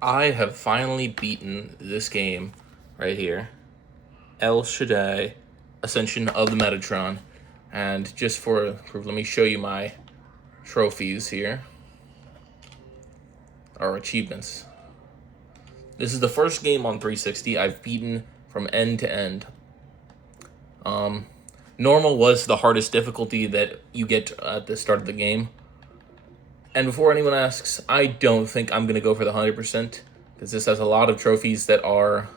I have finally beaten this game right here, El Shaddai, Ascension of the Metatron. And just for proof, let me show you my trophies here, or achievements. This is the first game on 360 I've beaten from end to end. Normal was the hardest difficulty that you get at the start of the game. And before anyone asks, I don't think I'm going to go for the 100%, because this has a lot of trophies that are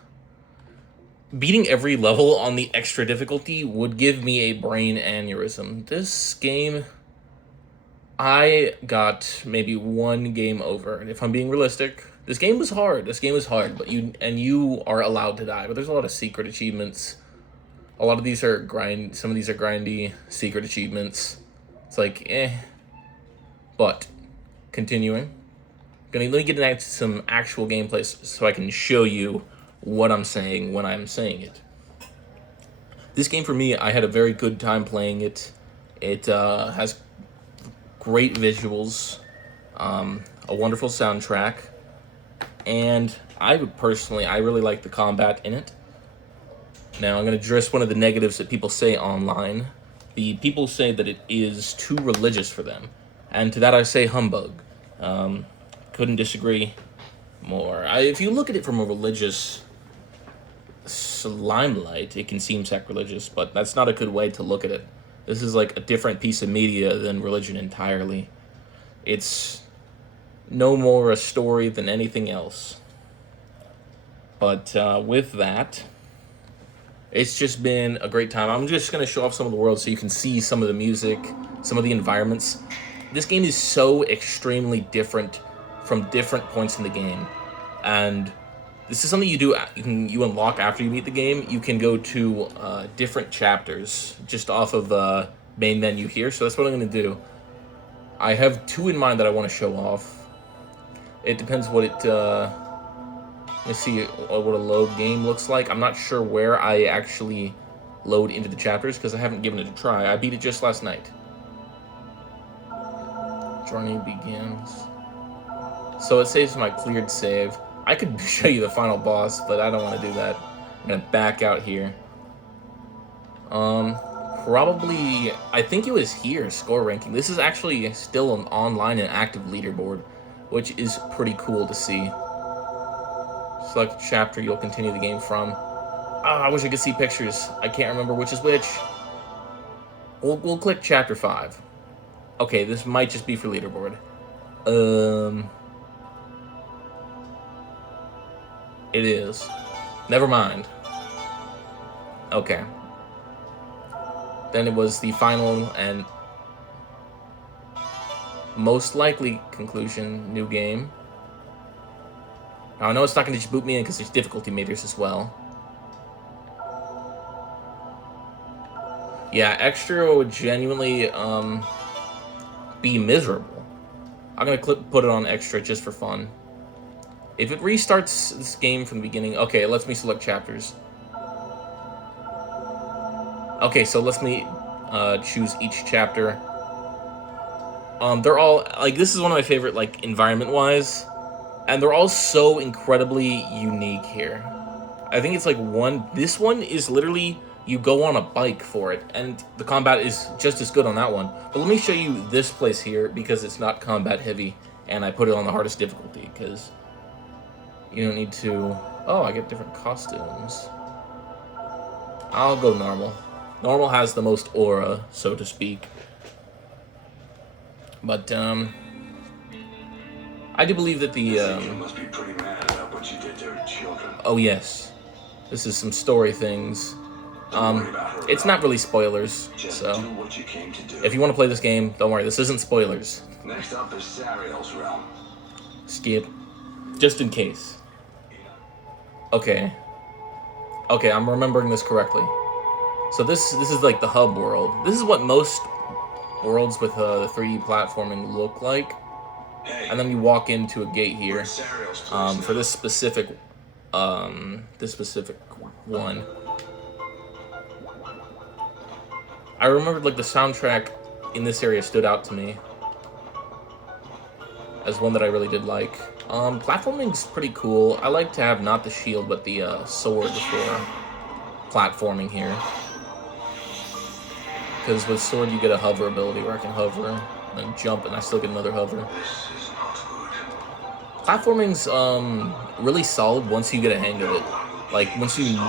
beating every level on the extra difficulty would give me a brain aneurysm. This game, I got maybe one game over. And if I'm being realistic, this game was hard. But you are allowed to die. But there's a lot of secret achievements. A lot of these are some of these are grindy secret achievements. It's like, eh. But continuing. Let me get into some actual gameplay so I can show you what I'm saying when I'm saying it. This game for me, I had a very good time playing it. It has great visuals, a wonderful soundtrack, and I really like the combat in it. Now I'm going to address one of the negatives that people say online. The people say that it is too religious for them, and to that I say humbug. Couldn't disagree more. If you look at it from a religious limelight, it can seem sacrilegious, but that's not a good way to look at it. This is like a different piece of media than religion entirely. It's no more a story than anything else. But with that, it's just been a great time. I'm just going to show off some of the world so you can see some of the music, some of the environments. This game is so extremely different from different points in the game. And this is something you unlock after you beat the game. You can go to different chapters just off of the main menu here. So that's what I'm going to do. I have two in mind that I want to show off. It depends what it... let me see what a load game looks like. I'm not sure where I actually load into the chapters because I haven't given it a try. I beat it just last night. Journey begins. So it saves my cleared save. I could show you the final boss, but I don't want to do that. I'm going to back out here. Probably, I think it was here, score ranking. This is actually still an online and active leaderboard, which is pretty cool to see. Select chapter you'll continue the game from. I wish I could see pictures. I can't remember which is which. We'll click chapter 5. Okay, this might just be for leaderboard. It is. Never mind. Okay. Then it was the final and most likely conclusion, new game. Now, I know it's not going to just boot me in because there's difficulty meters as well. Yeah, extra would genuinely be miserable. I'm going to put it on extra just for fun. If it restarts this game from the beginning... Okay, it lets me select chapters. Okay, so let me choose each chapter. They're all... Like, this is one of my favorite, like, environment-wise. And they're all so incredibly unique here. I think it's like this one is literally, you go on a bike for it, and the combat is just as good on that one. But let me show you this place here, because it's not combat heavy, and I put it on the hardest difficulty, because you don't need to... Oh, I get different costumes. I'll go normal. Normal has the most aura, so to speak. But, I do believe that the, You must be pretty mad about what you did to her children. Oh, yes. This is some story things. It's not really spoilers, Just so... do what you came to do. If you want to play this game, don't worry, this isn't spoilers. Next up is Sariel's realm. Skip. Just in case. Okay. Okay, I'm remembering this correctly. So this is like the hub world. This is what most worlds with the 3D platforming look like. Hey, And then you walk into a gate here. where's Sariel's place For now? this specific one. I remembered like the soundtrack in this area stood out to me as one that I really did like. Platforming's pretty cool. I like to have not the shield, but the sword for platforming here. Because with sword, you get a hover ability where I can hover and jump, and I still get another hover. This is not good. Platforming's really solid once you get a hang of it. Like once you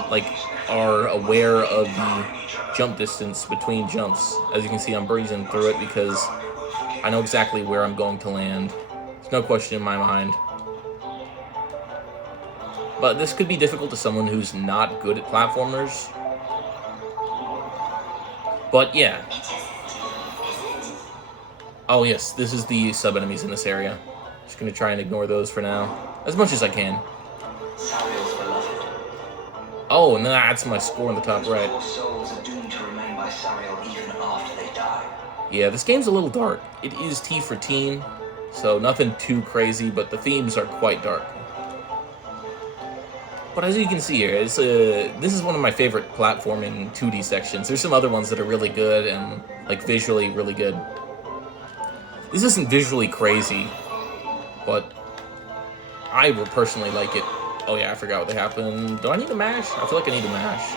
are aware of the jump distance between jumps. As you can see, I'm breezing through it because I know exactly where I'm going to land. There's no question in my mind. But this could be difficult to someone who's not good at platformers. But yeah. Oh yes, this is the sub-enemies in this area. Just gonna try and ignore those for now. As much as I can. Sariel's beloved. Oh, and that's my score in the top right. Four souls are doomed to remain by Sariel even after they die. Yeah, this game's a little dark. It is T for teen, so nothing too crazy, but the themes are quite dark. But as you can see here, this is one of my favorite platforming 2D sections. There's some other ones that are really good and like visually really good. This isn't visually crazy, but I will personally like it. Oh yeah, I forgot what happened. Do I need to mash? I feel like I need to mash.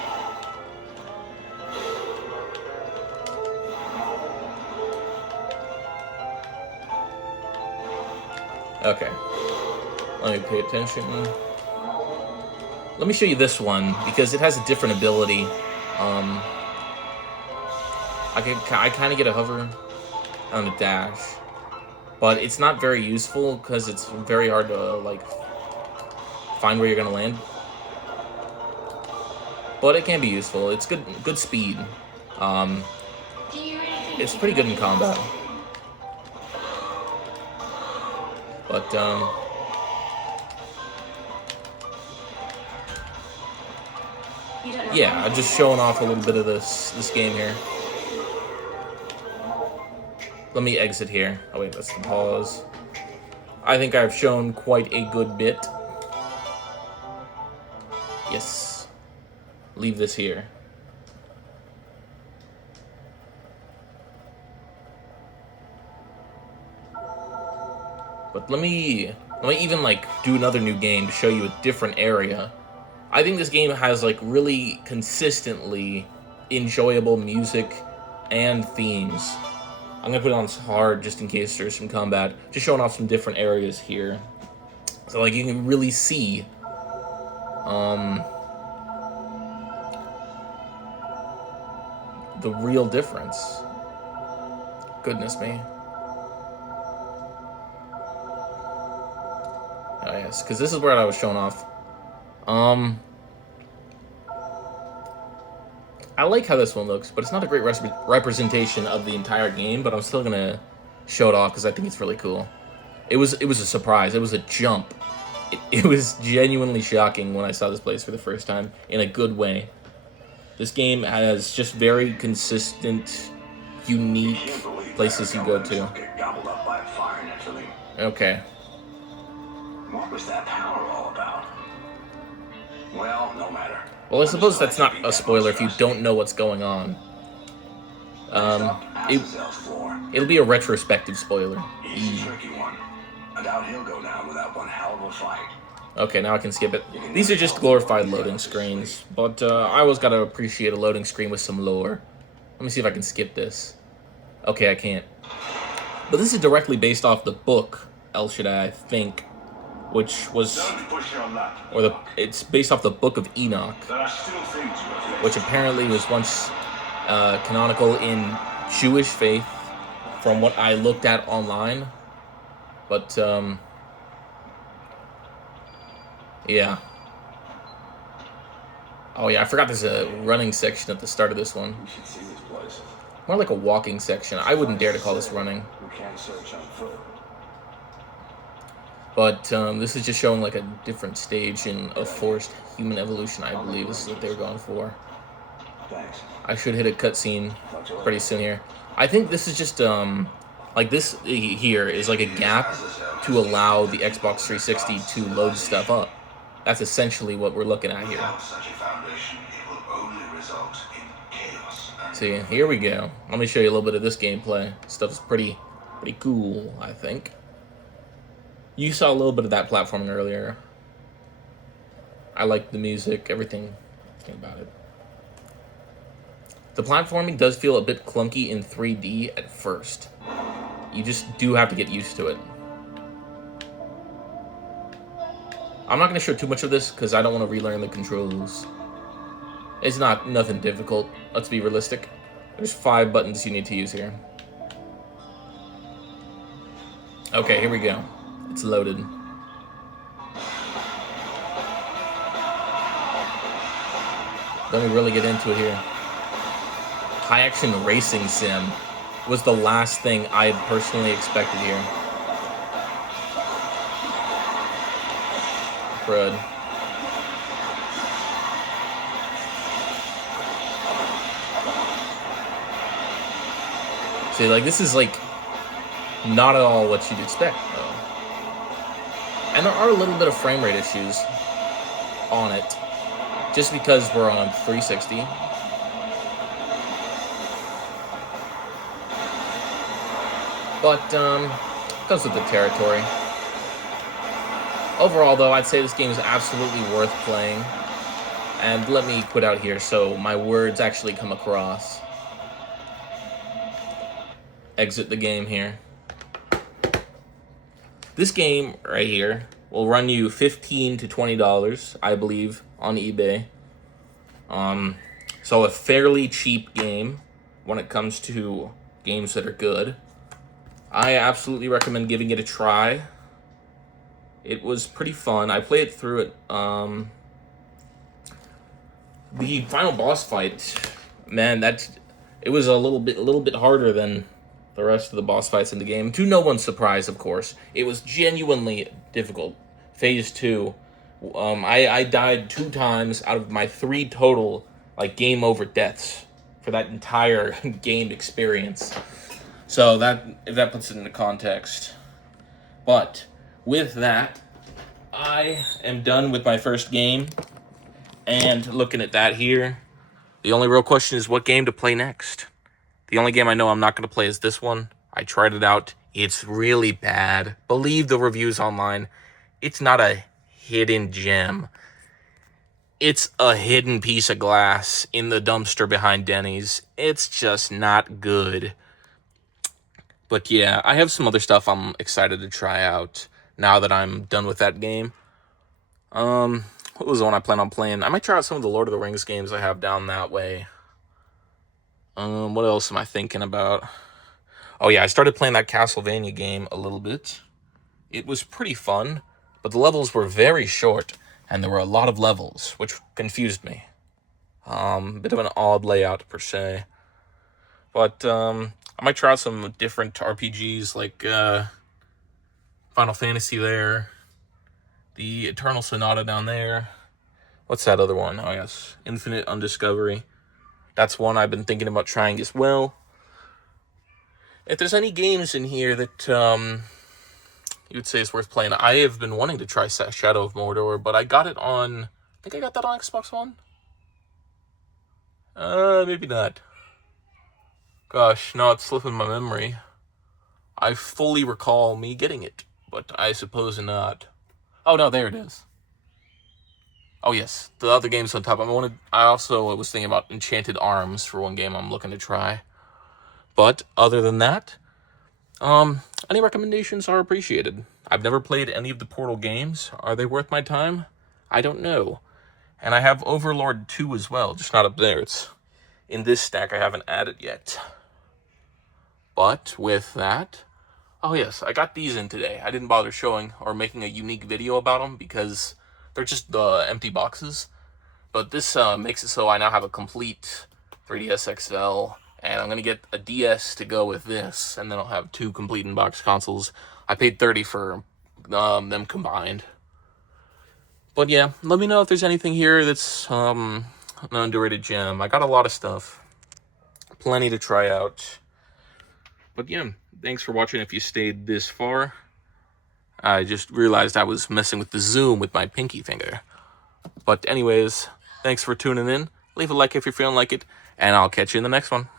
Okay. Let me pay attention. Let me show you this one, because it has a different ability. I kind of get a hover on a dash, but it's not very useful because it's very hard to like find where you're gonna land. But it can be useful. It's good speed. It's pretty good in combat. But yeah, I'm just showing off a little bit of this game here. Let me exit here. Oh wait, that's the pause. I think I've shown quite a good bit. Yes. Leave this here. But let me even like do another new game to show you a different area. I think this game has like really consistently enjoyable music and themes. I'm gonna put it on hard just in case there's some combat. Just showing off some different areas here. So like you can really see the real difference. Goodness me. Oh yes, because this is where I was showing off. I like how this one looks, but it's not a great representation of the entire game, but I'm still gonna show it off because I think it's really cool. It was a surprise. It was a jump. It was genuinely shocking when I saw this place for the first time, in a good way. This game has just very consistent, unique places you go to. Get gobbled up by a fire naturally. Okay. What was that power all about? Well, no matter. Well, I suppose that's not a spoiler if you don't know what's going on. It'll be a retrospective spoiler. He's a tricky one. I doubt he'll go down without one hell of a fight. Okay, now I can skip it. These are just glorified loading screens, but I always gotta appreciate a loading screen with some lore. Let me see if I can skip this. Okay, I can't. But this is directly based off the book, El Shaddai, I think, which was, it's based off the Book of Enoch, which apparently was once canonical in Jewish faith, from what I looked at online. But yeah. Oh yeah, I forgot there's a running section at the start of this one. We should see this place. More like a walking section. I wouldn't dare to call this running. We can't search on foot. But this is just showing like a different stage in a forced human evolution, I believe. This is what they were going for. Thanks. I should hit a cutscene pretty soon here. I think this is just like this here is like a gap to allow the Xbox 360 to load stuff up. That's essentially what we're looking at here. Without such a foundation, it will only result in chaos. See, here we go. Let me show you a little bit of this gameplay. Stuff is pretty cool, I think. You saw a little bit of that platforming earlier. I like the music, everything about it. The platforming does feel a bit clunky in 3D at first. You just do have to get used to it. I'm not going to show too much of this because I don't want to relearn the controls. It's nothing difficult. Let's be realistic. There's 5 buttons you need to use here. Okay, here we go. It's loaded. Let me really get into it here. High action racing sim was the last thing I had personally expected here. Crud. See, like, this is, like, not at all what you'd expect, though. And there are a little bit of frame rate issues on it, just because we're on 360. But, comes with the territory. Overall, though, I'd say this game is absolutely worth playing. And let me quit out here so my words actually come across. Exit the game here. This game right here will run you $15 to $20, I believe, on eBay. So a fairly cheap game when it comes to games that are good. I absolutely recommend giving it a try. It was pretty fun. I played through it. The final boss fight, man, it was a little bit harder than the rest of the boss fights in the game. To no one's surprise, of course. It was genuinely difficult. Phase 2. I died 2 times out of my 3 total, like, game over deaths for that entire game experience. So if that puts it into context. But with that, I am done with my first game. And looking at that here, the only real question is what game to play next. The only game I know I'm not going to play is this one. I tried it out. It's really bad. Believe the reviews online. It's not a hidden gem. It's a hidden piece of glass in the dumpster behind Denny's. It's just not good. But yeah, I have some other stuff I'm excited to try out now that I'm done with that game. What was the one I plan on playing? I might try out some of the Lord of the Rings games I have down that way. What else am I thinking about? Oh yeah, I started playing that Castlevania game a little bit. It was pretty fun, but the levels were very short, and there were a lot of levels, which confused me. Bit of an odd layout, per se. But, I might try out some different RPGs, like, Final Fantasy there. The Eternal Sonata down there. What's that other one? Oh, yes. Infinite Undiscovery. That's one I've been thinking about trying as well. If there's any games in here that you would say is worth playing, I have been wanting to try Shadow of Mordor, but I got it on... I think I got that on Xbox One? Maybe not. Gosh, no, it's slipping my memory. I fully recall me getting it, but I suppose not. Oh, no, there it is. Oh, yes, the other games on top. I also was thinking about Enchanted Arms for one game I'm looking to try. But other than that, any recommendations are appreciated. I've never played any of the Portal games. Are they worth my time? I don't know. And I have Overlord 2 as well, just not up there. It's in this stack I haven't added yet. But with that... Oh, yes, I got these in today. I didn't bother showing or making a unique video about them because they're just empty boxes. But this makes it so I now have a complete 3DS XL, and I'm going to get a DS to go with this, and then I'll have 2 complete in-box consoles. I paid $30 for them combined. But yeah, let me know if there's anything here that's an underrated gem. I got a lot of stuff. Plenty to try out. But yeah, thanks for watching if you stayed this far. I just realized I was messing with the zoom with my pinky finger. But anyways, thanks for tuning in. Leave a like if you're feeling like it, and I'll catch you in the next one.